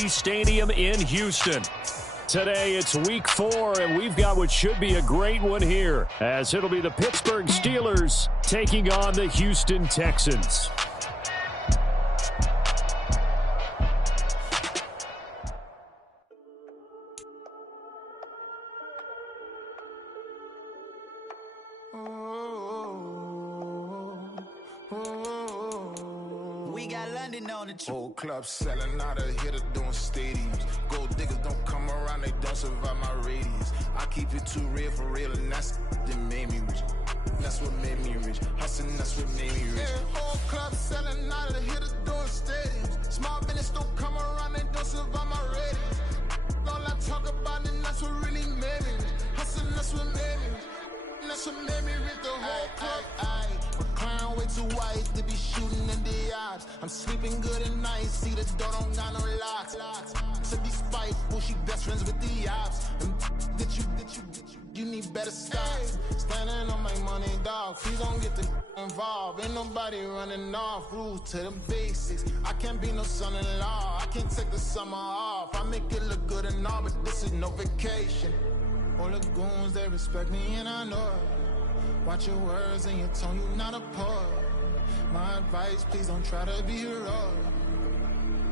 Stadium in Houston. Today it's week 4, and we've got what should be a great one here, as it'll be the Pittsburgh Steelers taking on the Houston Texans. We got London on the whole club selling out of here to doing stadiums. Gold diggers don't come around, they don't survive my radius. I keep it too real for real, and that's that made me rich. That's what made me rich. Hustling, that's what made me rich. Yeah, whole club selling out of here to doing stadiums. Small business don't come around, they don't survive my radius. All I talk about, and that's what really made me rich. Hustling, that's what made me rich. And that's what made me rich. The whole club. Clown way too white to be shooting in the odds. I'm sleeping good at night, see the door don't got no locks. So despite she best friends with the ops. You need better stocks. Standing on my money, dog. Please don't get the involved. Ain't nobody running off. Rules to the basics. I can't be no son-in-law. I can't take the summer off. I make it look good and all, but this is no vacation. All the goons, they respect me and I know it. Watch your words and your tone, you not a poet. My advice, please don't try to be heroic.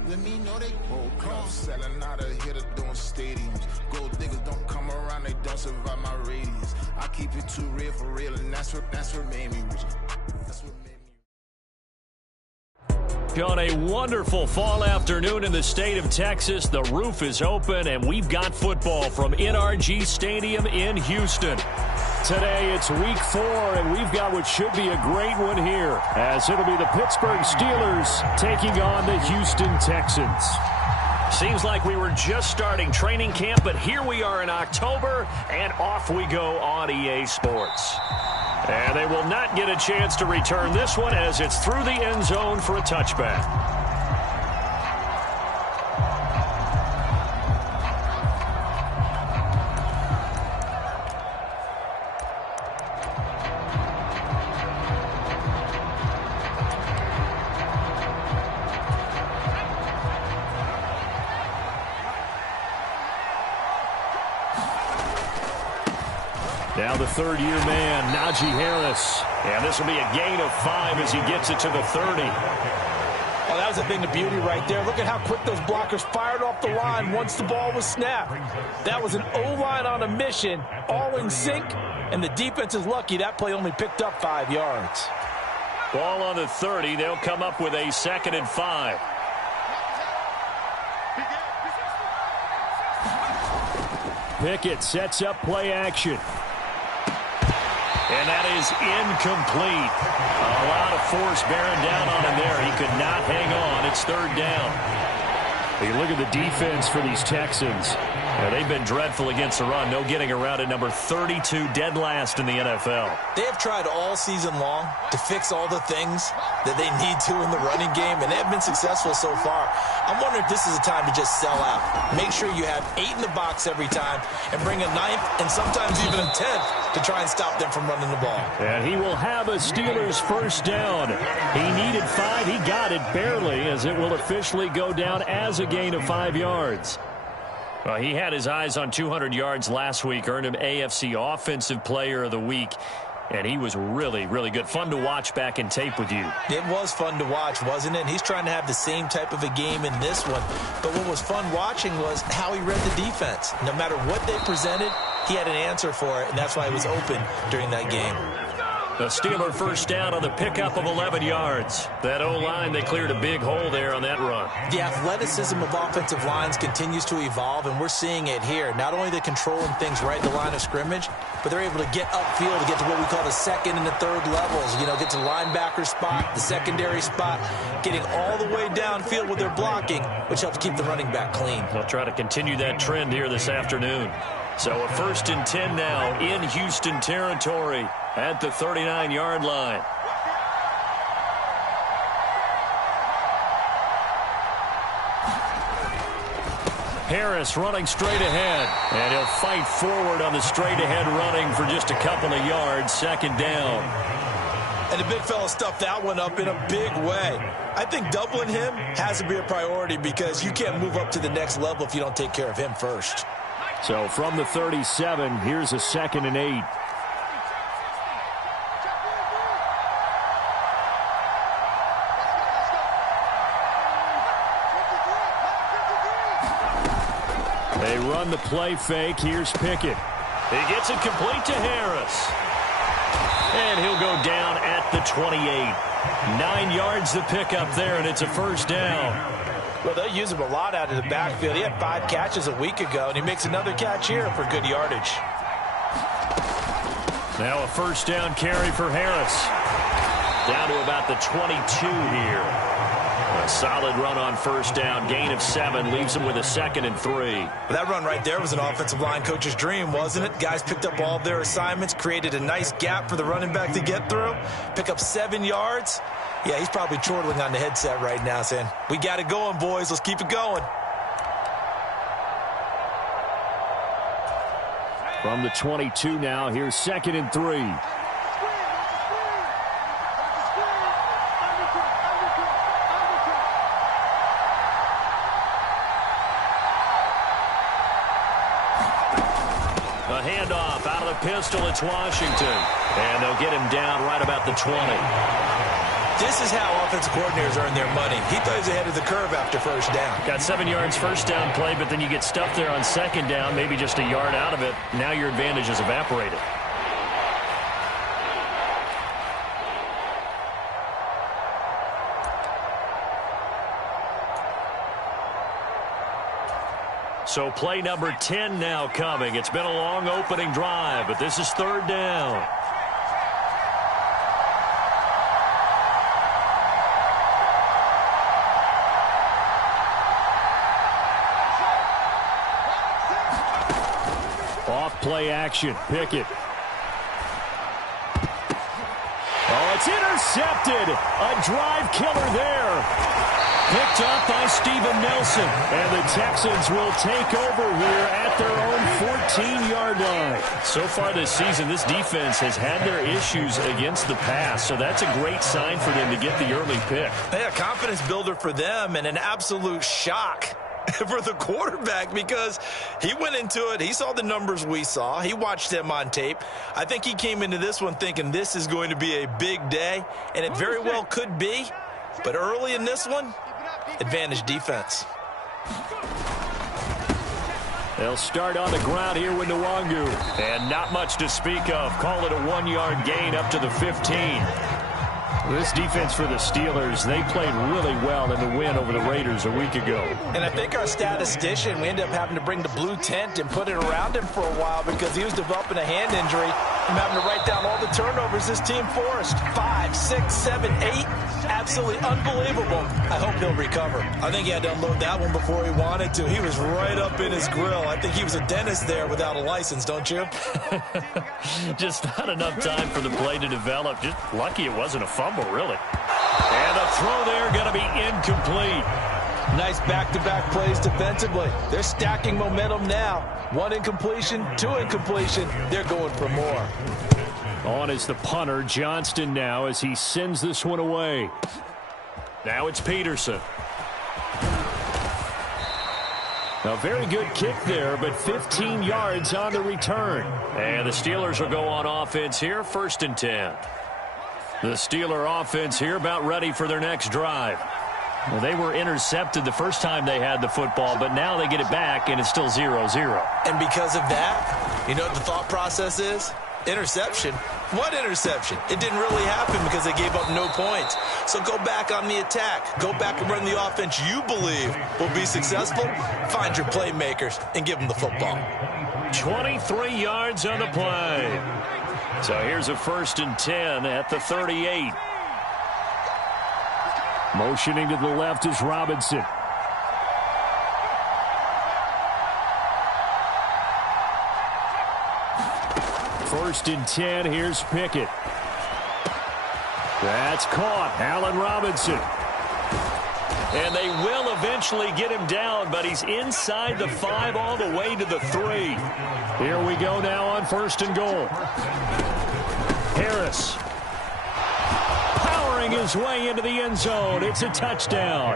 Let me know they whole club selling out of here to doing stadiums. Gold diggers don't come around, they don't survive my radius. I keep it too real for real, and that's what made me rich. That's what made me. On a wonderful fall afternoon in the state of Texas, the roof is open, and we've got football from NRG Stadium in Houston. Today it's week 4, and we've got what should be a great one here, as it'll be the Pittsburgh Steelers taking on the Houston Texans. Seems like we were just starting training camp, but here we are in October, and off we go on EA Sports. And they will not get a chance to return this one, as it's through the end zone for a touchback. Now the third-year man, Najee Harris. And this will be a gain of 5 as he gets it to the 30. Oh, that was a thing of beauty right there. Look at how quick those blockers fired off the line once the ball was snapped. That was an O-line on a mission, all in sync, and the defense is lucky that play only picked up 5 yards. Ball on the 30. They'll come up with a 2nd and 5. Pickett sets up play action. And that is incomplete. A lot of force bearing down on him there. He could not hang on. It's 3rd down. You look at the defense for these Texans. They've been dreadful against the run. No getting around at number 32, dead last in the NFL. They have tried all season long to fix all the things that they need to in the running game, and they have been successful so far. I'm wondering if this is a time to just sell out. Make sure you have 8 in the box every time and bring a 9th and sometimes even a 10th to try and stop them from running the ball. And he will have a Steelers first down. He needed 5. He got it barely, as it will officially go down as a gain of 5 yards. Well, he had his eyes on 200 yards last week, earned him AFC Offensive Player of the Week, and he was really, really good. Fun to watch back in tape with you. It was fun to watch, wasn't it? And he's trying to have the same type of a game in this one. But what was fun watching was how he read the defense. No matter what they presented, he had an answer for it, and that's why he was open during that game. The Steeler first down on the pickup of 11 yards. That O-line, they cleared a big hole there on that run. The athleticism of offensive lines continues to evolve, and we're seeing it here. Not only are they controlling things right at the line of scrimmage, but they're able to get upfield to get to what we call the 2nd and the 3rd levels. You know, get to the linebacker spot, the secondary spot, getting all the way downfield with their blocking, which helps keep the running back clean. They'll try to continue that trend here this afternoon. So a 1st and 10 now in Houston territory at the 39-yard line. Harris running straight ahead, and he'll fight forward on the straight ahead running for just a couple of yards. 2nd down. And the big fella stuffed that one up in a big way. I think doubling him has to be a priority because you can't move up to the next level if you don't take care of him first. So from the 37, here's a 2nd and 8. They run the play fake. Here's Pickett. He gets it complete to Harris. And he'll go down at the 28. 9 yards to pick up there, and it's a first down. Well, they'll use him a lot out of the backfield. He had 5 catches a week ago, and he makes another catch here for good yardage. Now a first down carry for Harris. Down to about the 22 here. A solid run on first down. Gain of 7 leaves him with a 2nd and 3. That run right there was an offensive line coach's dream, wasn't it? Guys picked up all of their assignments, created a nice gap for the running back to get through, pick up 7 yards. Yeah, he's probably chortling on the headset right now saying, we got it going, boys. Let's keep it going. From the 22 now, here's 2nd and 3. A handoff out of the pistol. It's Washington. And they'll get him down right about the 20. This is how offensive coordinators earn their money. He thought he was ahead of the curve after first down. Got 7 yards first down play, but then you get stuffed there on 2nd down, maybe just a yard out of it. Now your advantage is evaporated. So play number 10 now coming. It's been a long opening drive, but this is 3rd down. Off play action. Pickett. Oh, it's intercepted. A drive killer there. Picked up by Steven Nelson. And the Texans will take over here at their own 14-yard line. So far this season, this defense has had their issues against the pass, so that's a great sign for them to get the early pick. Yeah, confidence builder for them and an absolute shock for the quarterback because he went into it. He saw the numbers we saw. He watched them on tape. I think he came into this one thinking this is going to be a big day, and it very well could be. But early in this one, advantage defense. They'll start on the ground here with Nwangu. And not much to speak of. Call it a 1-yard gain up to the 15. This defense for the Steelers, they played really well in the win over the Raiders a week ago. And I think our statistician, we ended up having to bring the blue tent and put it around him for a while because he was developing a hand injury. I'm having to write down all the turnovers this team forced. 5, 6, 7, 8. Absolutely unbelievable. I hope he'll recover. I think he had to unload that one before he wanted to. He was right up in his grill. I think he was a dentist there without a license, don't you? Just not enough time for the play to develop. Just lucky it wasn't a fumble, really. And a throw there going to be incomplete. Nice back-to-back plays defensively. They're stacking momentum now. 1 incompletion, 2 incompletion. They're going for more. On is the punter, Johnston now, as he sends this one away. Now it's Peterson. A very good kick there, but 15 yards on the return. And the Steelers will go on offense here, 1st and 10. The Steeler offense here about ready for their next drive. Well, they were intercepted the first time they had the football, but now they get it back, and it's still 0-0. And because of that, you know what the thought process is? Interception. What interception? It didn't really happen because they gave up no points. So go back on the attack. Go back and run the offense you believe will be successful. Find your playmakers and give them the football. 23 yards on the play. So here's a 1st and 10 at the 38. Motioning to the left is Robinson. First and 10, here's Pickett. That's caught, Allen Robinson. And they will eventually get him down, but he's inside the 5 all the way to the 3. Here we go now on 1st and goal. Harris. boring his way into the end zone. It's a touchdown.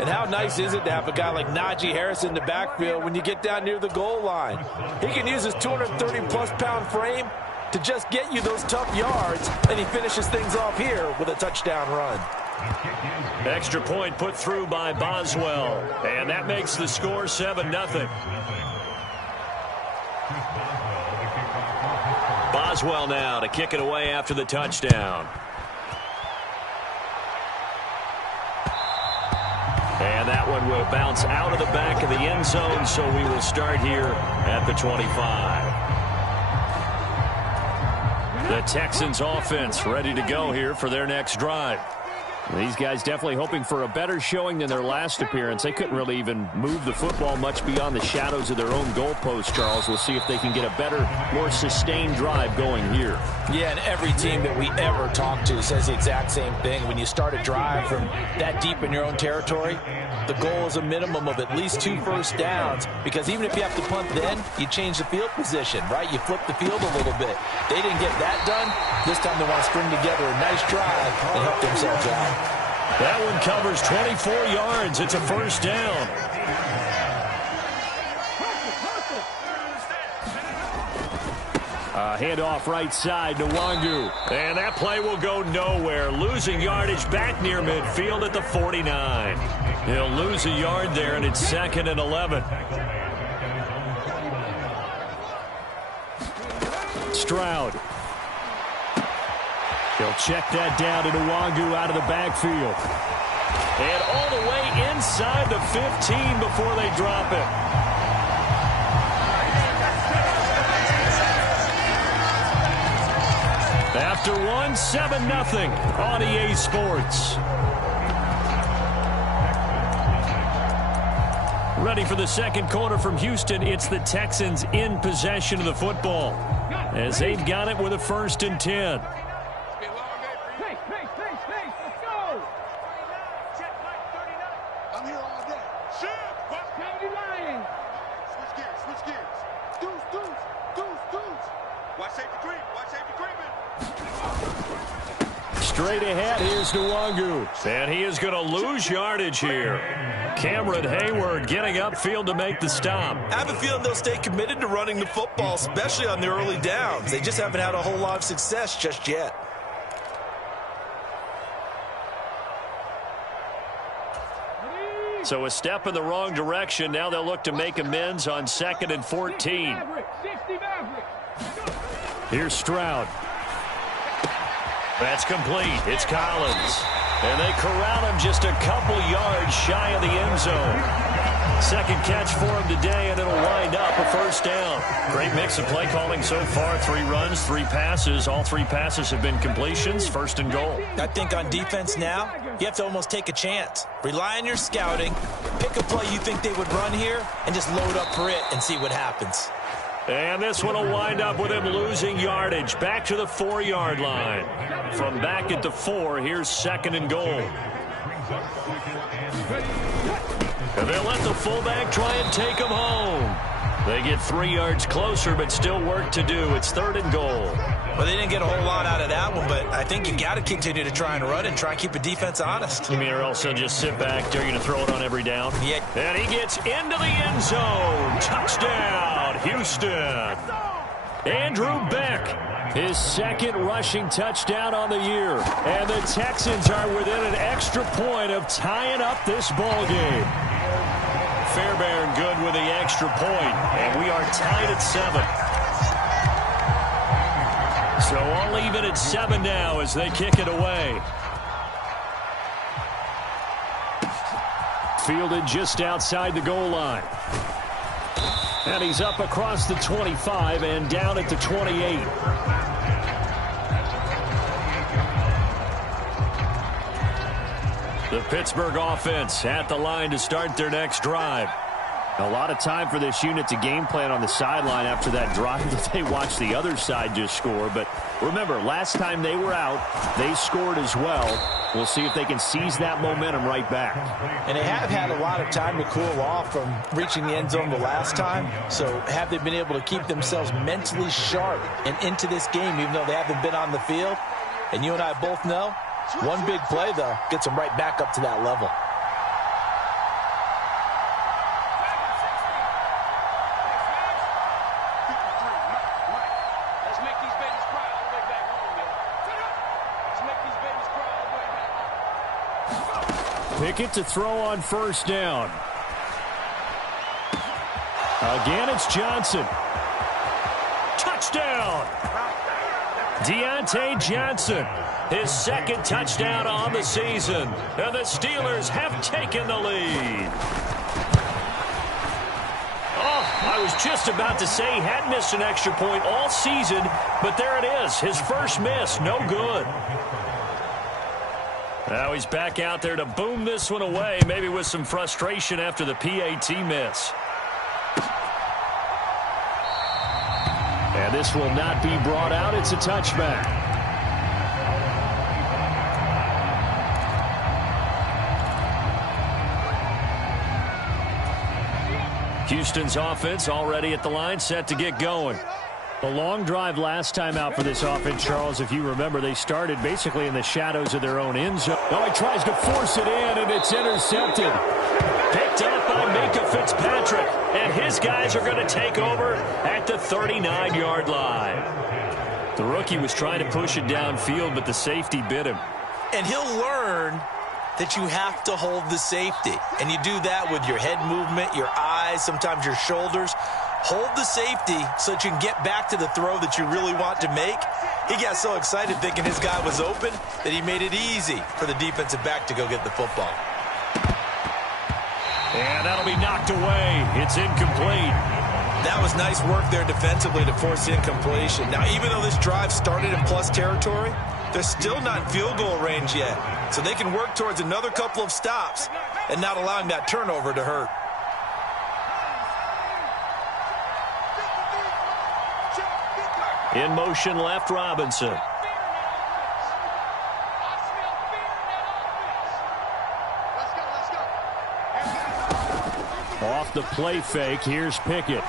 And how nice is it to have a guy like Najee Harris in the backfield when you get down near the goal line? He can use his 230-plus pound frame to just get you those tough yards, and he finishes things off here with a touchdown run. Extra point put through by Boswell, and that makes the score 7-0. Boswell now to kick it away after the touchdown. And that one will bounce out of the back of the end zone, so we will start here at the 25. The Texans offense ready to go here for their next drive. These guys definitely hoping for a better showing than their last appearance. They couldn't really even move the football much beyond the shadows of their own goalpost, Charles. We'll see if they can get a better, more sustained drive going here. Yeah, and every team that we ever talk to says the exact same thing. When you start a drive from that deep in your own territory, the goal is a minimum of at least 2 first downs, because even if you have to punt then, you change the field position, right? You flip the field a little bit. They didn't get that done. This time they want to string together a nice drive and help themselves out. That one covers 24 yards. It's a first down. Handoff right side to Wangu. And that play will go nowhere. Losing yardage back near midfield at the 49. He'll lose a yard there, and it's 2nd and 11. Stroud. He'll check that down to Wangu out of the backfield. And all the way inside the 15 before they drop it. After one, 7-0 on EA Sports. Ready for the second quarter from Houston. It's the Texans in possession of the football, as they've got it with a 1st and 10. Straight ahead, here's Nwangu. And he is going to lose yardage here. Cameron Hayward getting upfield to make the stop. I have a feeling they'll stay committed to running the football, especially on the early downs. They just haven't had a whole lot of success just yet. So a step in the wrong direction. Now they'll look to make amends on 2nd and 14. Here's Stroud. That's complete. It's Collins. And they corral him just a couple yards shy of the end zone. Second catch for him today, and it'll wind up a first down. Great mix of play calling so far. 3 runs, 3 passes. All 3 passes have been completions. 1st and goal. I think on defense now, you have to almost take a chance. Rely on your scouting. Pick a play you think they would run here, and just load up for it and see what happens. And this one will wind up with him losing yardage. Back to the 4-yard line. From back at the 4, here's 2nd and goal. And they'll let the fullback try and take him home. They get 3 yards closer, but still work to do. It's 3rd and goal. Well, they didn't get a whole lot out of that one, but I think you got to continue to try and run and try and keep the defense honest. You mean, or else they'll just sit back. They're going to throw it on every down? Yeah. And he gets into the end zone. Touchdown, Houston. Andrew Beck, his 2nd rushing touchdown on the year. And the Texans are within an extra point of tying up this ball game. Fairbairn good with the extra point, and we are tied at 7. So all even at 7 now as they kick it away. Fielded just outside the goal line. And he's up across the 25 and down at the 28. The Pittsburgh offense at the line to start their next drive. A lot of time for this unit to game plan on the sideline after that drive that they watched the other side just score. But remember, last time they were out, they scored as well. We'll see if they can seize that momentum right back. And they have had a lot of time to cool off from reaching the end zone the last time. So have they been able to keep themselves mentally sharp and into this game even though they haven't been on the field? And you and I both know One big play, though, gets them right back up to that level. Pickett to throw on first down. Again, it's Johnson. Touchdown! Deontay Johnson, his second touchdown on the season. And the Steelers have taken the lead. Oh, I was just about to say he hadn't missed an extra point all season, but there it is, his first miss, no good. Now he's back out there to boom this one away, maybe with some frustration after the PAT miss. And this will not be brought out. It's a touchback. Houston's offense already at the line, set to get going. A long drive last time out for this offense, Charles. If you remember, they started basically in the shadows of their own end zone. Now he tries to force it in, and it's intercepted. Picked up by Minkah Fitzpatrick, and his guys are going to take over at the 39-yard line. The rookie was trying to push it downfield, but the safety bit him. And he'll learn that you have to hold the safety. And you do that with your head movement, your eyes, sometimes your shoulders. Hold the safety so that you can get back to the throw that you really want to make. He got so excited thinking his guy was open that he made it easy for the defensive back to go get the football. And that'll be knocked away. It's incomplete. That was nice work there defensively to force incompletion. Now, even though this drive started in plus territory, they're still not in field goal range yet. So they can work towards another couple of stops and not allowing that turnover to hurt. In motion left, Robinson. Off the play fake, here's Pickett.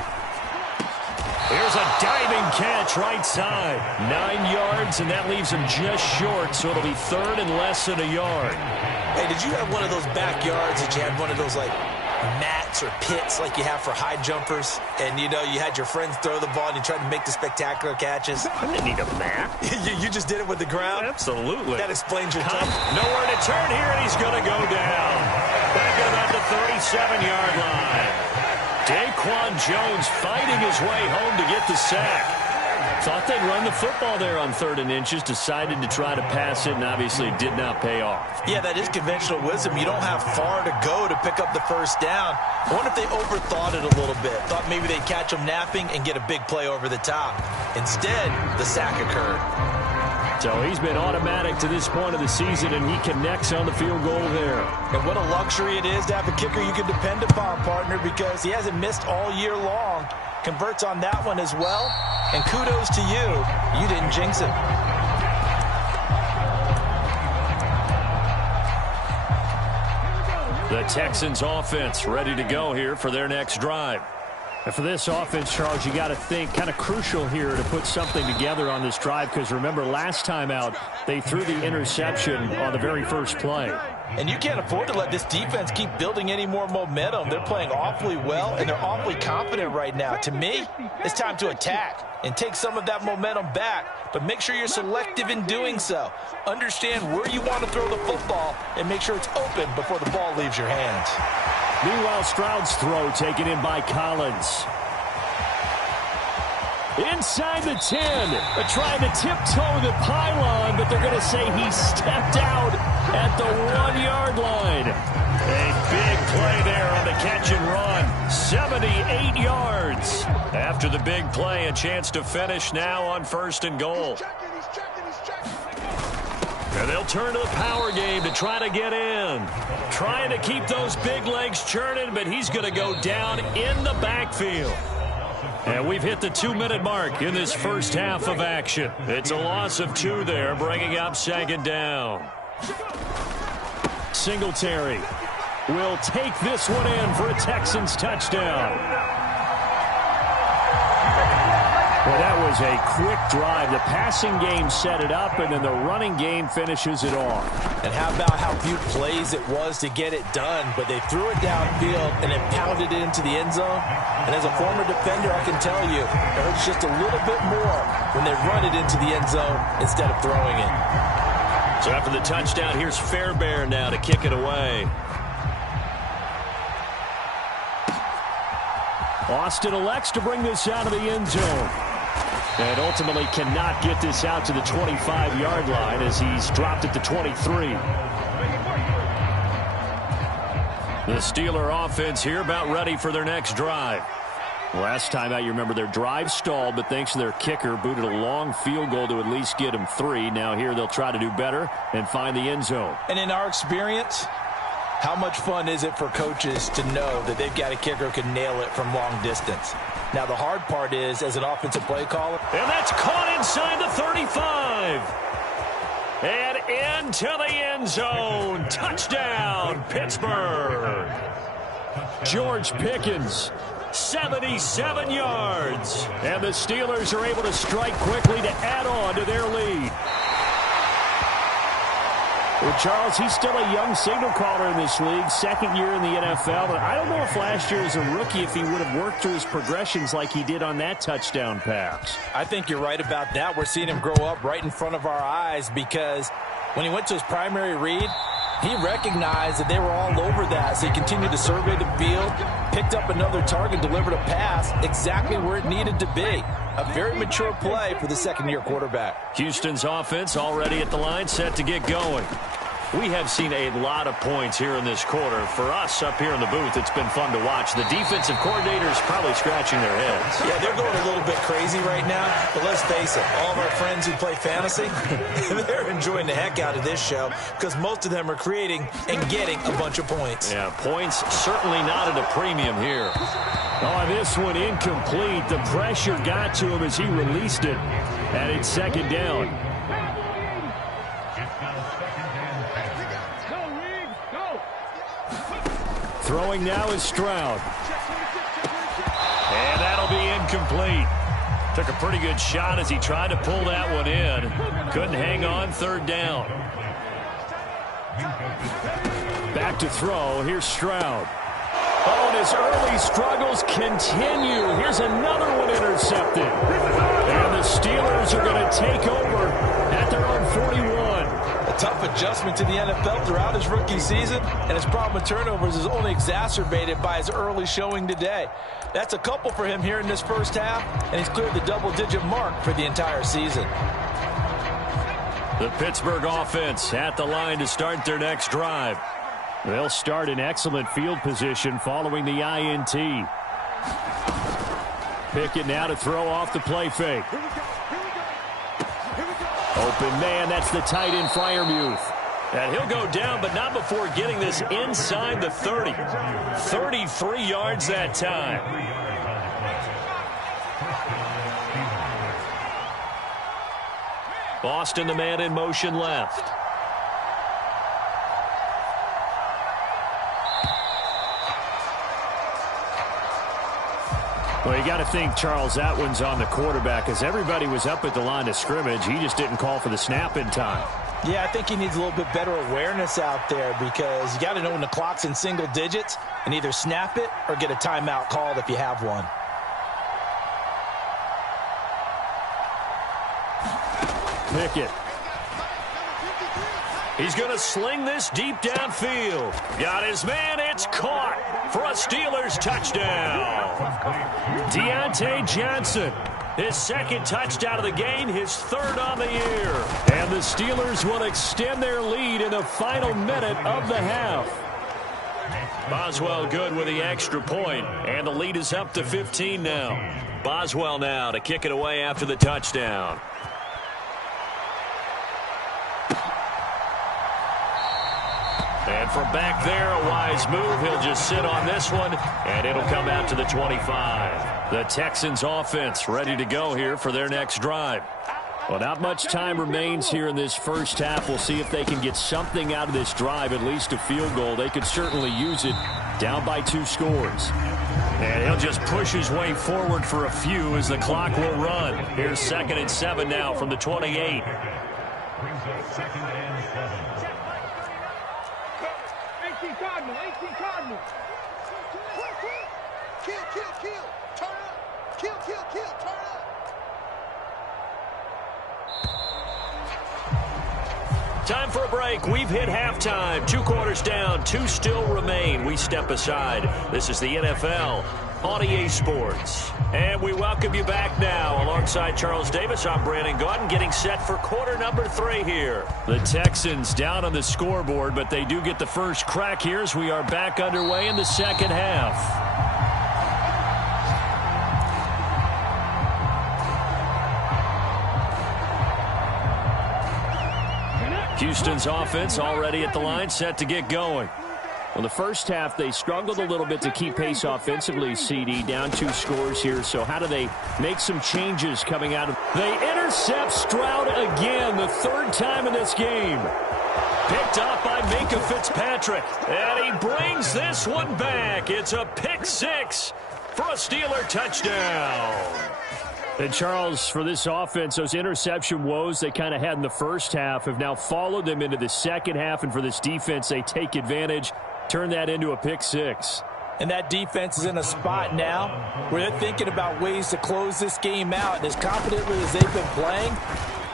Here's a diving catch right side. 9 yards, and that leaves him just short, so it'll be third and less than a yard. Hey, did you have one of those backyards that you had one of those, like, mats or pits like you have for high jumpers, and you know you had your friends throw the ball and you tried to make the spectacular catches? I didn't need a mat. you just did it with the ground? Absolutely. That explains your time. Nowhere to turn here, and he's going to go down. Back at about the 37-yard line. Daquan Jones fighting his way home to get the sack. Thought they'd run the football there on 3rd and inches, decided to try to pass it, and obviously did not pay off. Yeah, that is conventional wisdom. You don't have far to go to pick up the first down. I wonder if they overthought it a little bit. Thought maybe they'd catch him napping and get a big play over the top. Instead, the sack occurred. So he's been automatic to this point of the season, and he connects on the field goal there. And what a luxury it is to have a kicker you can depend upon, partner, because he hasn't missed all year long. Converts on that one as well. And kudos to you. You didn't jinx him. The Texans offense ready to go here for their next drive. And for this offense, Charles, you got to think kind of crucial here to put something together on this drive, because remember last time out they threw the interception on the very first play. And you can't afford to let this defense keep building any more momentum. They're playing awfully well, and they're awfully confident right now. To me, it's time to attack and take some of that momentum back, but make sure you're selective in doing so. Understand where you want to throw the football and make sure it's open before the ball leaves your hands. Meanwhile, Stroud's throw taken in by Collins. Inside the 10, trying to tiptoe the pylon, but they're going to say he stepped out at the 1-yard line. A big play there on the catch and run. 78 yards. After the big play, a chance to finish now on 1st and goal. And they'll turn to the power game to try to get in. Trying to keep those big legs churning, but he's going to go down in the backfield. And we've hit the 2-minute mark in this first half of action. It's a loss of 2 there, bringing up 2nd down. Singletary will take this one in for a Texans touchdown. Well, that was a quick drive. The passing game set it up, and then the running game finishes it off. And how about how few plays it was to get it done, but they threw it downfield and then pounded it into the end zone. And as a former defender, I can tell you, it hurts just a little bit more when they run it into the end zone instead of throwing it. So after the touchdown, here's Fairbairn now to kick it away. Austin elects to bring this out of the end zone. And ultimately cannot get this out to the 25-yard line as he's dropped at the 23. The Steeler offense here about ready for their next drive. Last time out, you remember their drive stalled, but thanks to their kicker, booted a long field goal to at least get them 3. Now here they'll try to do better and find the end zone. And in our experience, how much fun is it for coaches to know that they've got a kicker who can nail it from long distance? Now, the hard part is, as an offensive play caller. And that's caught inside the 35. And into the end zone. Touchdown, Pittsburgh. George Pickens, 77 yards. And the Steelers are able to strike quickly to add on to their lead. Well, Charles, he's still a young signal caller in this league, second year in the NFL. But I don't know if last year as a rookie, if he would have worked through his progressions like he did on that touchdown pass. I think you're right about that. We're seeing him grow up right in front of our eyes because when he went to his primary read, he recognized that they were all over that. So he continued to survey the field, picked up another target, delivered a pass exactly where it needed to be. A very mature play for the second-year quarterback. Houston's offense already at the line, set to get going. We have seen a lot of points here in this quarter. For us up here in the booth, it's been fun to watch. The defensive coordinators probably scratching their heads. Yeah, they're going a little bit crazy right now. But let's face it, all of our friends who play fantasy, they're enjoying the heck out of this show because most of them are creating and getting a bunch of points. Yeah, points certainly not at a premium here. Oh, this one incomplete. The pressure got to him as he released it. And it's second down. Throwing now is Stroud. And that'll be incomplete. Took a pretty good shot as he tried to pull that one in. Couldn't hang on, third down. Back to throw. Here's Stroud. Oh, and his early struggles continue. Here's another one intercepted. And the Steelers are going to take over at their own 41. A tough adjustment to the NFL throughout his rookie season, and his problem with turnovers is only exacerbated by his early showing today. That's a couple for him here in this first half, and he's cleared the double-digit mark for the entire season. The Pittsburgh offense at the line to start their next drive. They'll start in excellent field position following the INT. Pickett now to throw off the play fake. Open man, that's the tight end Freiermuth. And he'll go down, but not before getting this inside the 30. 33 yards that time. Boston, the man in motion left. Well, you got to think, Charles, that one's on the quarterback as everybody was up at the line of scrimmage. He just didn't call for the snap in time. Yeah, I think he needs a little bit better awareness out there because you got to know when the clock's in single digits and either snap it or get a timeout called if you have one. Pickett. He's going to sling this deep downfield. Got his man. It's caught for a Steelers touchdown. Deontay Johnson, his second touchdown of the game, his third on the year. And the Steelers will extend their lead in the final minute of the half. Boswell good with the extra point, and the lead is up to 15 now. Boswell now to kick it away after the touchdown. And from back there, a wise move. He'll just sit on this one, and it'll come out to the 25. The Texans offense ready to go here for their next drive. Well, not much time remains here in this first half. We'll see if they can get something out of this drive, at least a field goal. They could certainly use it down by 2 scores. And he'll just push his way forward for a few as the clock will run. Here's 2nd and 7 now from the 28. Brings up 2nd and 7. 18 Cardinal, 18 Cardinal. Kill, kill, kill. Turn up. Kill, kill, kill. Turn up. Time for a break. We've hit halftime. 2 quarters down. 2 still remain. We step aside. This is the NFL on EA Sports. And we welcome you back now. Alongside Charles Davis, I'm Brandon Gaudin, getting set for quarter number 3 here. The Texans down on the scoreboard, but they do get the first crack here as we are back underway in the second half. Houston's offense already at the line, set to get going. Well, the first half, they struggled a little bit to keep pace offensively, CD, down 2 scores here. So how do they make some changes coming out of... They intercept Stroud again, the 3rd time in this game. Picked up by Minkah Fitzpatrick. And he brings this one back. It's a pick 6 for a Steeler touchdown. And Charles, for this offense, those interception woes they kind of had in the first half have now followed them into the second half. And for this defense, they take advantage, turn that into a pick 6. And that defense is in a spot now where they're thinking about ways to close this game out. And as confidently as they've been playing,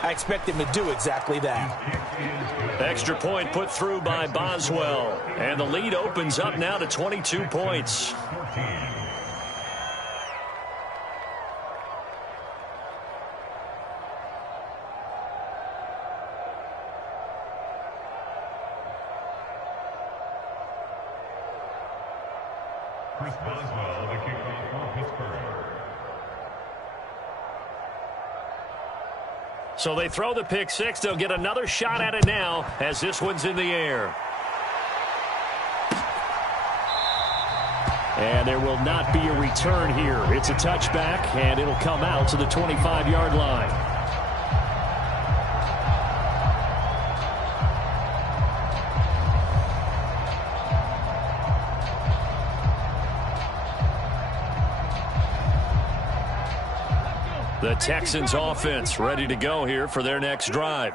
I expect them to do exactly that. Extra point put through by Boswell. And the lead opens up now to 22 points. Chris Boswell, the kickoff for Pittsburgh. So they throw the pick 6. They'll get another shot at it now as this one's in the air. And there will not be a return here. It's a touchback, and it'll come out to the 25-yard line. The Texans offense ready to go here for their next drive.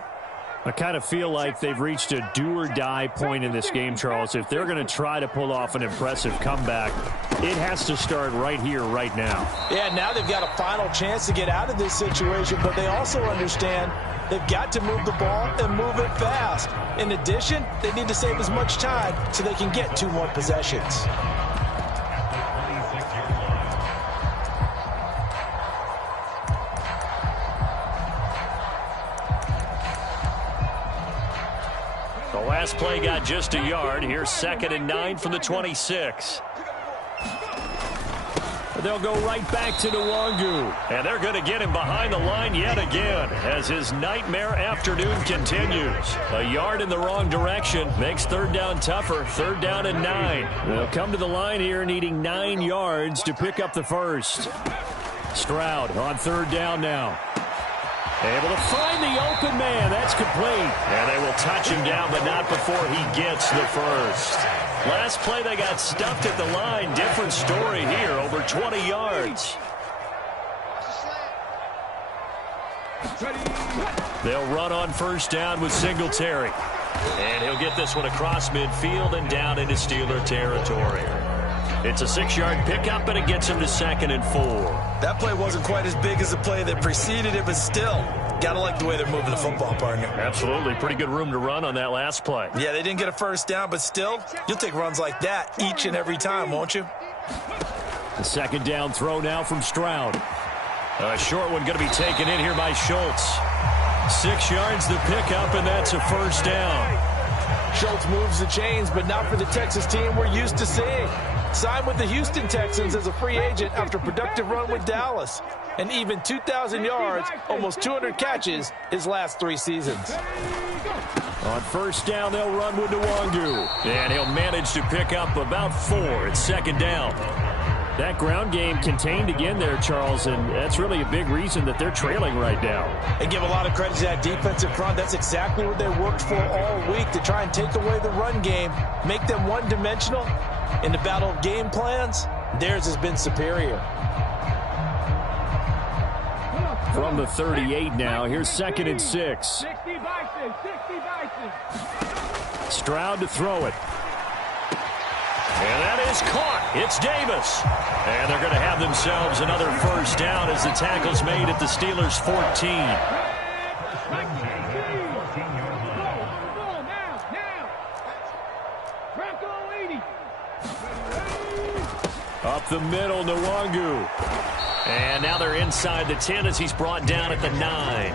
I kind of feel like they've reached a do-or-die point in this game, Charles. If they're going to try to pull off an impressive comeback, it has to start right here, right now. Yeah, now they've got a final chance to get out of this situation, but they also understand they've got to move the ball and move it fast. In addition, they need to save as much time so they can get 2 more possessions. Last play got just a yard. Here's 2nd and 9 from the 26. They'll go right back to Nwangu. And they're going to get him behind the line yet again as his nightmare afternoon continues. A yard in the wrong direction makes 3rd down tougher. 3rd down and 9. They'll come to the line here needing 9 yards to pick up the first. Stroud on 3rd down now. Able to find the open man. That's complete. And they will touch him down, but not before he gets the first. Last play, they got stuffed at the line. Different story here, over 20 yards. They'll run on 1st down with Singletary. And he'll get this one across midfield and down into Steeler territory. It's a 6-yard pickup, and it gets him to 2nd and 4. That play wasn't quite as big as the play that preceded it, but still, got to like the way they're moving the football, partner. Absolutely. Pretty good room to run on that last play. Yeah, they didn't get a 1st down, but still, you'll take runs like that each and every time, won't you? The 2nd down throw now from Stroud. A short one going to be taken in here by Schultz. 6 yards the pickup, and that's a 1st down. Schultz moves the chains, but not for the Texas team we're used to seeing. Signed with the Houston Texans as a free agent after a productive run with Dallas. And even 2,000 yards, almost 200 catches his last 3 seasons. On 1st down, they'll run with Nwangu. And he'll manage to pick up about 4. It's 2nd down. That ground game contained again there, Charles, and that's really a big reason that they're trailing right now. And give a lot of credit to that defensive front. That's exactly what they worked for all week, to try and take away the run game, make them one-dimensional. In the battle of game plans, Theirs has been superior. From the 38 now, here's 2nd and 6. 60 Bison, 60 Bison. Stroud to throw it. And that is caught. It's Davis. And they're going to have themselves another first down as the tackle's made at the Steelers' 14. Up the middle, Nwangu. And now they're inside the 10 as he's brought down at the 9.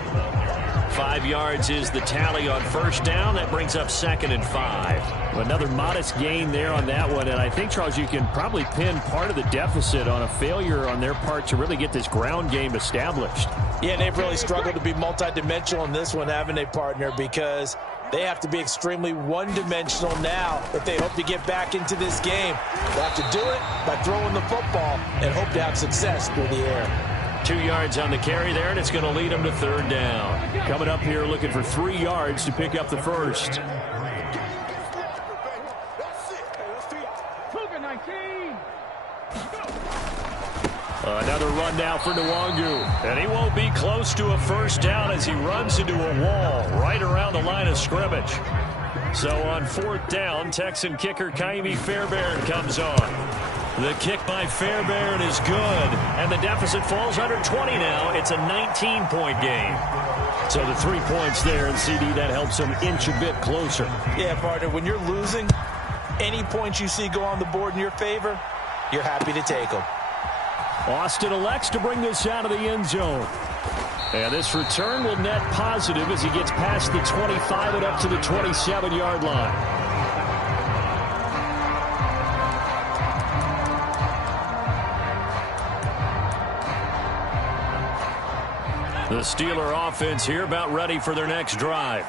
5 yards is the tally on first down. That brings up 2nd and 5. Another modest gain there on that one. And I think, Charles, you can probably pin part of the deficit on a failure on their part to really get this ground game established. Yeah, they've really struggled to be multidimensional in this one, haven't they, partner? Because they have to be extremely one-dimensional now if they hope to get back into this game. They have to do it by throwing the football and hope to have success through the air. 2 yards on the carry there, and it's going to lead them to 3rd down. Coming up here looking for 3 yards to pick up the first. Another run now for Nwangu. And he won't be close to a first down as he runs into a wall right around the line of scrimmage. So on 4th down, Texan kicker Ka'imi Fairbairn comes on. The kick by Fairbairn is good. And the deficit falls under 20 now. It's a 19-point game. So the 3 points there, and CD, that helps them inch a bit closer. Yeah, partner, when you're losing, any points you see go on the board in your favor, you're happy to take them. Austin elects to bring this out of the end zone. And this return will net positive as he gets past the 25 and up to the 27-yard line. The Steeler offense here about ready for their next drive.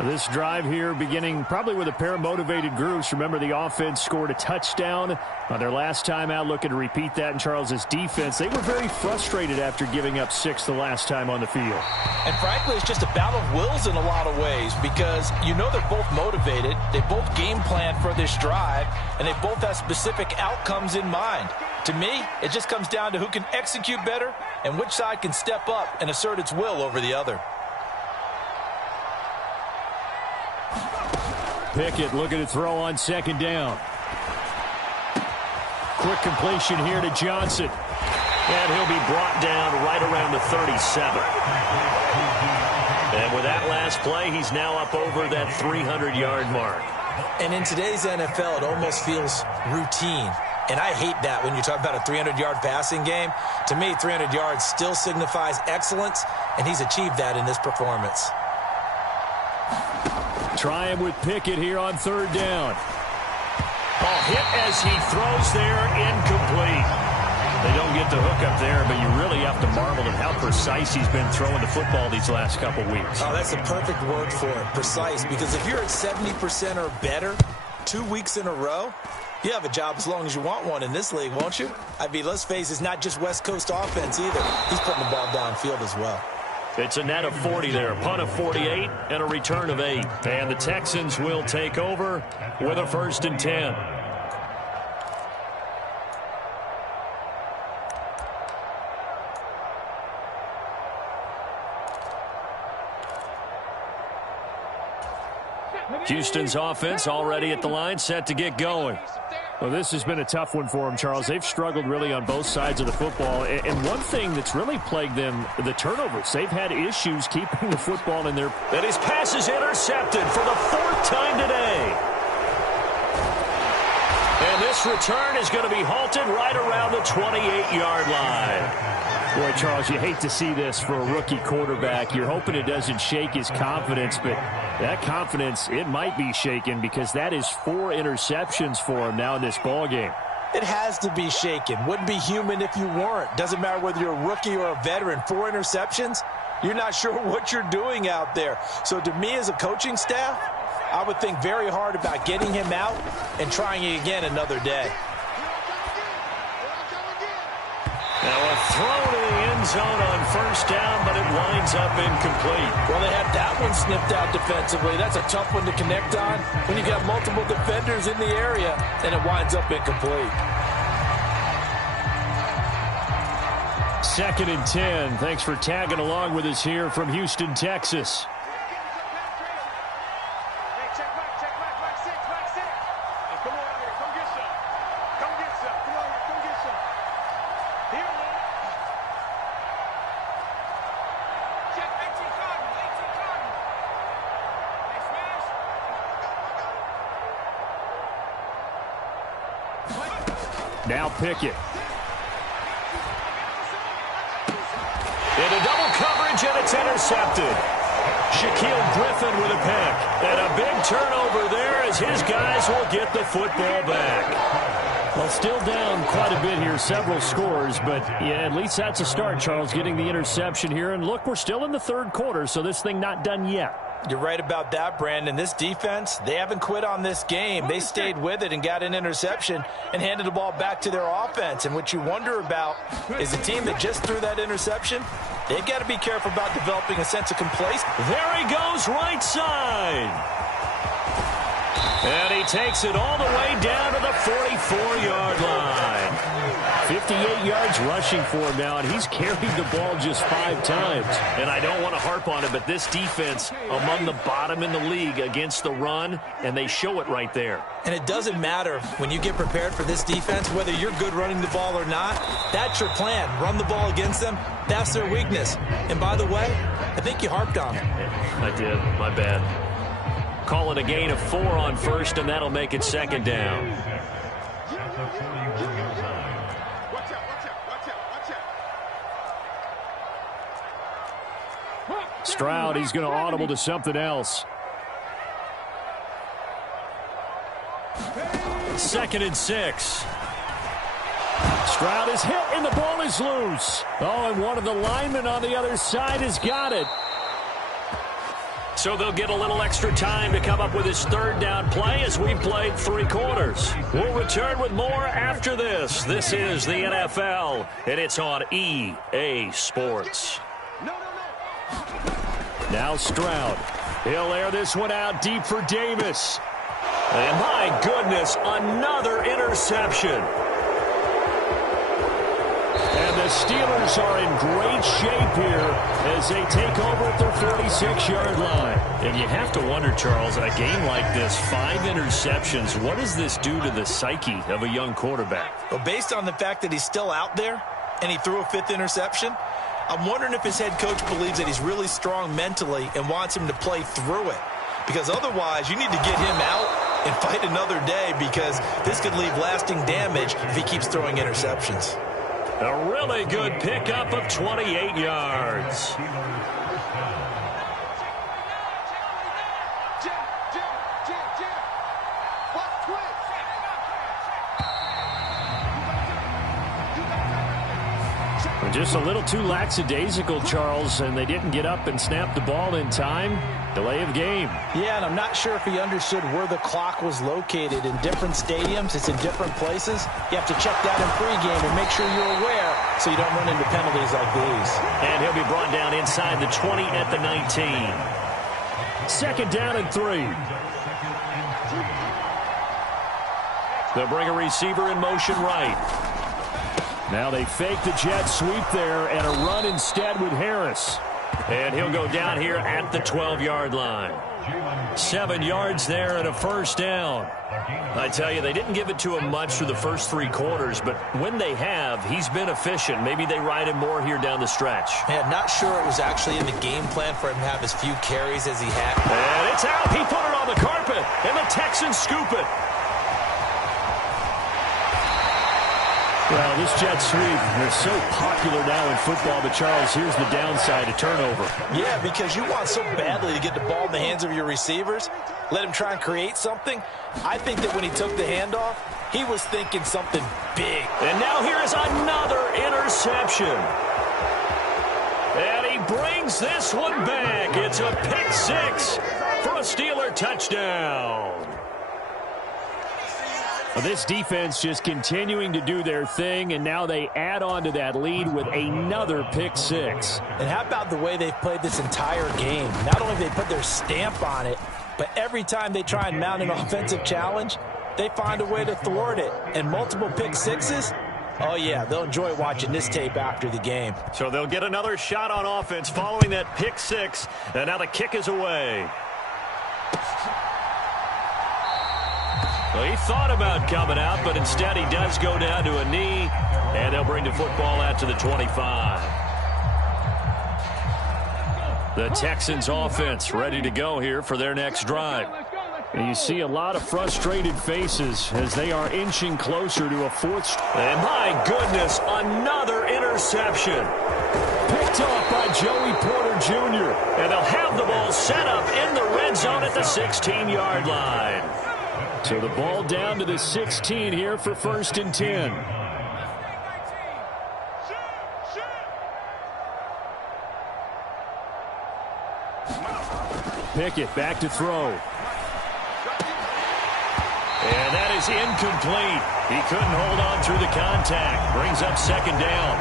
This drive here beginning probably with a pair of motivated groups. Remember, the offense scored a touchdown on their last time out, looking to repeat that in Charles's defense. They were very frustrated after giving up 6 the last time on the field. And frankly, it's just a battle of wills in a lot of ways because you know they're both motivated. They both game plan for this drive, and they both have specific outcomes in mind. To me, it just comes down to who can execute better and which side can step up and assert its will over the other. Pickett looking to throw on 2nd down. Quick completion here to Johnson. And he'll be brought down right around the 37. And with that last play, he's now up over that 300-yard mark. And in today's NFL, it almost feels routine. And I hate that when you talk about a 300-yard passing game. To me, 300 yards still signifies excellence, and he's achieved that in this performance. Trying with Pickett here on 3rd down. Oh, hit as he throws there, incomplete. They don't get the hook up there, but you really have to marvel at how precise he's been throwing the football these last couple weeks. Oh, that's the perfect word for it, precise, because if you're at 70% or better 2 weeks in a row, you have a job as long as you want one in this league, won't you? I mean, let's face it, it's not just West Coast offense either. He's putting the ball downfield as well. It's a net of 40 there, a punt of 48, and a return of 8. And the Texans will take over with a 1st and 10. Houston's offense already at the line, set to get going. Well, this has been a tough one for them, Charles. They've struggled really on both sides of the football. And one thing that's really plagued them, the turnovers. They've had issues keeping the football in their... And his pass is intercepted for the 4th time today. And this return is going to be halted right around the 28-yard line. Boy, Charles, you hate to see this for a rookie quarterback. You're hoping it doesn't shake his confidence, but that confidence, it might be shaken because that is 4 interceptions for him now in this ballgame. It has to be shaken. Wouldn't be human if you weren't. Doesn't matter whether you're a rookie or a veteran. 4 interceptions, you're not sure what you're doing out there. So to me as a coaching staff, I would think very hard about getting him out and trying it again another day. Now a throw to the end zone on 1st down, but it winds up incomplete. Well, they had that one sniffed out defensively. That's a tough one to connect on when you got multiple defenders in the area, and it winds up incomplete. 2nd and 10. Thanks for tagging along with us here from Houston, Texas. Now Pickett. Into double coverage, and it's intercepted. Shaquille Griffin with a pick. And a big turnover there as his guys will get the football back. Well, still down quite a bit here, several scores, but yeah, at least that's a start, Charles, getting the interception here. And look, we're still in the third quarter, so this thing not done yet. You're right about that, Brandon. This defense, they haven't quit on this game. They stayed with it and got an interception and handed the ball back to their offense. And what you wonder about is a team that just threw that interception, they've got to be careful about developing a sense of complacency. There he goes, right side. And he takes it all the way down to the 44-yard line. 58 yards rushing for him now, and he's carried the ball just 5 times. And I don't want to harp on it, but this defense among the bottom in the league against the run, and they show it right there. And it doesn't matter when you get prepared for this defense, whether you're good running the ball or not, that's your plan. Run the ball against them. That's their weakness. And by the way, I think you harped on it. I did. My bad. Call it a gain of 4 on first, and that'll make it 2nd down. Stroud, he's going to audible to something else. 2nd and 6. Stroud is hit, and the ball is loose. Oh, and one of the linemen on the other side has got it. So they'll get a little extra time to come up with his 3rd down play as we've played 3 quarters. We'll return with more after this. This is the NFL, and it's on EA Sports. Now Stroud. He'll air this one out deep for Davis. And my goodness, another interception. And the Steelers are in great shape here as they take over at their 46-yard line. And you have to wonder, Charles, a game like this, 5 interceptions, what does this do to the psyche of a young quarterback? Well, based on the fact that he's still out there and he threw a 5th interception, I'm wondering if his head coach believes that he's really strong mentally and wants him to play through it. Because otherwise, you need to get him out and fight another day, because this could leave lasting damage if he keeps throwing interceptions. A really good pickup of 28 yards. Just a little too lackadaisical, Charles, and they didn't get up and snap the ball in time. Delay of game. Yeah, and I'm not sure if he understood where the clock was located. In different stadiums, it's in different places. You have to check that in pregame and make sure you're aware so you don't run into penalties like these. And he'll be brought down inside the 20 at the 19. 2nd down and 3. They'll bring a receiver in motion right. Now they fake the jet sweep there and a run instead with Harris. And he'll go down here at the 12-yard line. 7 yards there and a 1st down. I tell you, they didn't give it to him much through the first 3 quarters, but when they have, he's been efficient. Maybe they ride him more here down the stretch. Man, not sure it was actually in the game plan for him to have as few carries as he had. And it's out. He put it on the carpet, and the Texans scoop it. Well, this jet sweep, they're so popular now in football, but Charles, here's the downside, a turnover. Yeah, because you want so badly to get the ball in the hands of your receivers, let him try and create something. I think that when he took the handoff, he was thinking something big. And now here is another interception. And he brings this one back. It's a pick 6 for a Steeler touchdown. This defense just continuing to do their thing, and now they add on to that lead with another pick 6. And how about the way they've played this entire game? Not only have they put their stamp on it, but every time they try and mount an offensive challenge, they find a way to thwart it. And multiple pick 6s, Oh, yeah, they'll enjoy watching this tape after the game. So they'll get another shot on offense following that pick six, and now the kick is away. Well, he thought about coming out, but instead he does go down to a knee, and they'll bring the football out to the 25. The Texans offense ready to go here for their next drive. And you see a lot of frustrated faces as they are inching closer to a fourth. And my goodness, another interception. Picked off by Joey Porter Jr. And they'll have the ball set up in the red zone at the 16-yard line. So the ball down to the 16 here for 1st and 10. Pickett back to throw. And that is incomplete. He couldn't hold on through the contact. Brings up 2nd down.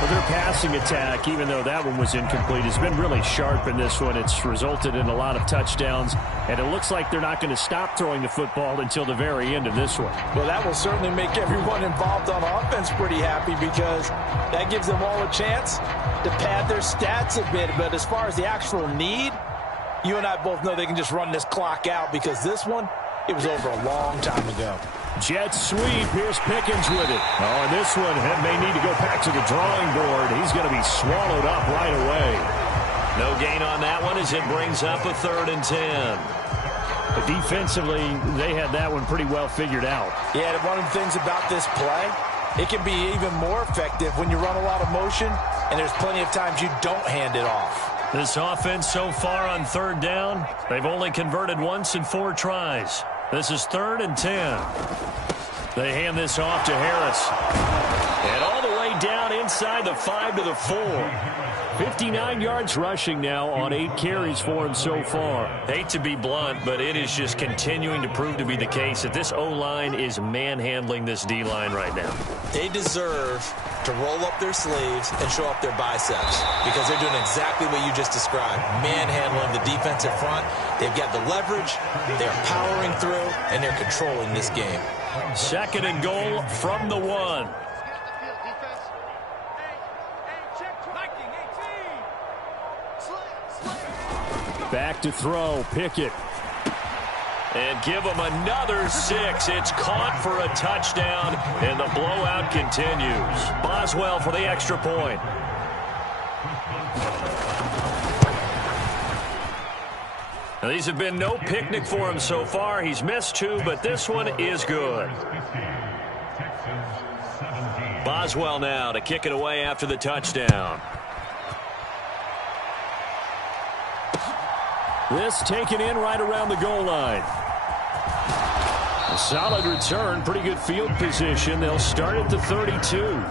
Well, their passing attack, even though that one was incomplete, has been really sharp in this one. It's resulted in a lot of touchdowns, and it looks like they're not going to stop throwing the football until the very end of this one. Well, that will certainly make everyone involved on offense pretty happy because that gives them all a chance to pad their stats a bit. But as far as the actual need, you and I both know they can just run this clock out because this one, it was over a long time ago. Jet sweep. Here's Pickens with it. Oh, and this one may need to go back to the drawing board. He's going to be swallowed up right away. No gain on that one as it brings up a 3rd and 10. But defensively, they had that one pretty well figured out. Yeah, and one of the things about this play, it can be even more effective when you run a lot of motion, and there's plenty of times you don't hand it off. This offense so far on 3rd down, they've only converted once in 4 tries. This is 3rd and 10. They hand this off to Harris. And all the way down inside the 5 to the 4. 59 yards rushing now on 8 carries for him so far. Hate to be blunt, but it is just continuing to prove to be the case that this O-line is manhandling this D-line right now. They deserve to roll up their sleeves and show up their biceps because they're doing exactly what you just described, manhandling the defensive front. They've got the leverage, they're powering through, and they're controlling this game. 2nd and goal from the 1. Back to throw, Pickett. And give them another 6. It's caught for a touchdown, and the blowout continues. Boswell for the extra point. Now, these have been no picnic for him so far. He's missed 2, but this one is good. Boswell now to kick it away after the touchdown. This taken in right around the goal line. A solid return, pretty good field position. They'll start at the 32.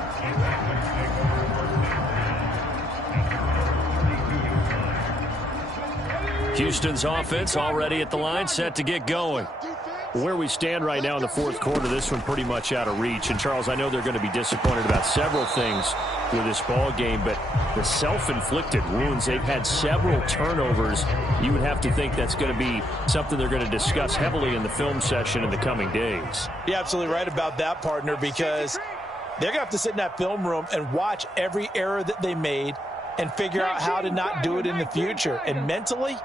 Houston's offense already at the line, set to get going. Where we stand right now in the 4th quarter, this one pretty much out of reach. And, Charles, I know they're going to be disappointed about several things with this ball game, but the self-inflicted wounds, they've had several turnovers. You would have to think that's going to be something they're going to discuss heavily in the film session in the coming days. You're absolutely right about that, partner, because they're going to have to sit in that film room and watch every error that they made and figure out how to not do it in the future. And mentally,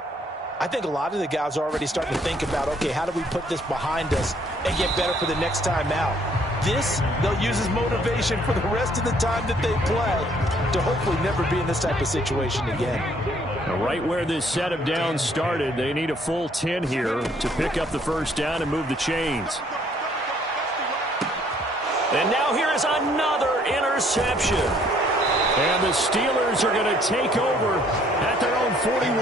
I think a lot of the guys are already starting to think about, okay, how do we put this behind us and get better for the next time out? This, they'll use as motivation for the rest of the time that they play to hopefully never be in this type of situation again. Now, right where this set of downs started, they need a full 10 here to pick up the 1st down and move the chains. And now here is another interception. And the Steelers are going to take over at their own 41.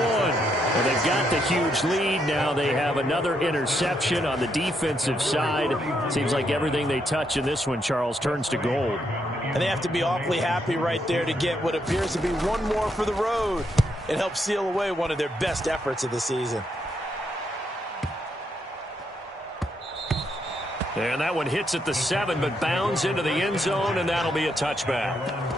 Well, they've got the huge lead. Now they have another interception on the defensive side. Seems like everything they touch in this one, Charles, turns to gold. And they have to be awfully happy right there to get what appears to be one more for the road and help seal away one of their best efforts of the season. And that one hits at the 7, but bounds into the end zone, and that'll be a touchback.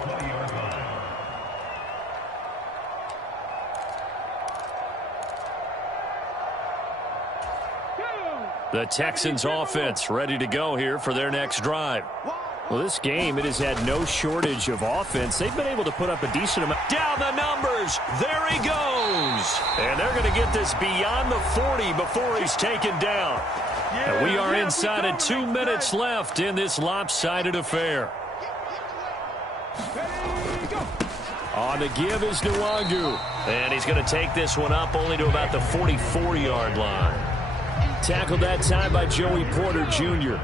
The Texans offense ready to go here for their next drive. Well, this game, it has had no shortage of offense. They've been able to put up a decent amount. Down the numbers. There he goes. And they're going to get this beyond the 40 before he's taken down. And we are inside of 2 minutes left in this lopsided affair. On the give is Nwangu. And he's going to take this one up only to about the 44-yard line. Tackled that time by Joey Porter Jr.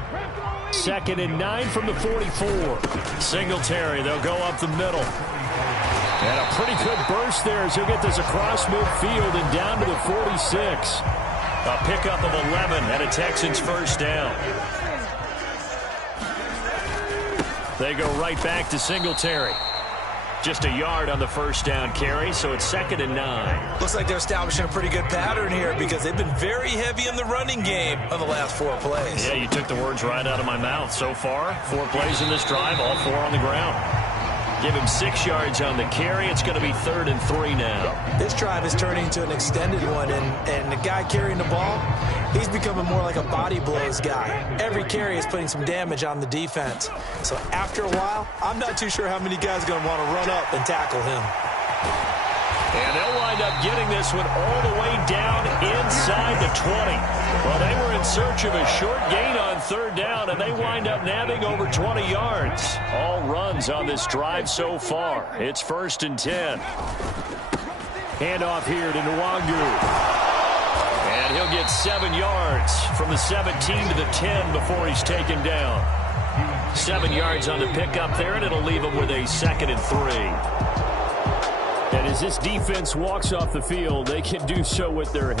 2nd and 9 from the 44. Singletary, they'll go up the middle. And a pretty good burst there as he'll get this across midfield and down to the 46. A pickup of 11 and a Texans first down. They go right back to Singletary. Just a yard on the first down carry, so it's 2nd and 9. Looks like they're establishing a pretty good pattern here because they've been very heavy in the running game on the last 4 plays. Yeah, you took the words right out of my mouth. So far, 4 plays in this drive, all 4 on the ground. Give him 6 yards on the carry. It's going to be 3rd and 3 now. This drive is turning into an extended one, and the guy carrying the ball, he's becoming more like a body blows guy. Every carry is putting some damage on the defense. So after a while, I'm not too sure how many guys are going to want to run up and tackle him. And they'll wind up getting this one all the way down inside the 20. Well, they were in search of a short gain on 3rd down, and they wind up nabbing over 20 yards. All runs on this drive so far. It's 1st and 10. Handoff here to Nwangu. And he'll get 7 yards from the 17 to the 10 before he's taken down. 7 yards on the pickup there, and it'll leave him with a 2nd and 3. And as this defense walks off the field, they can do so with their head.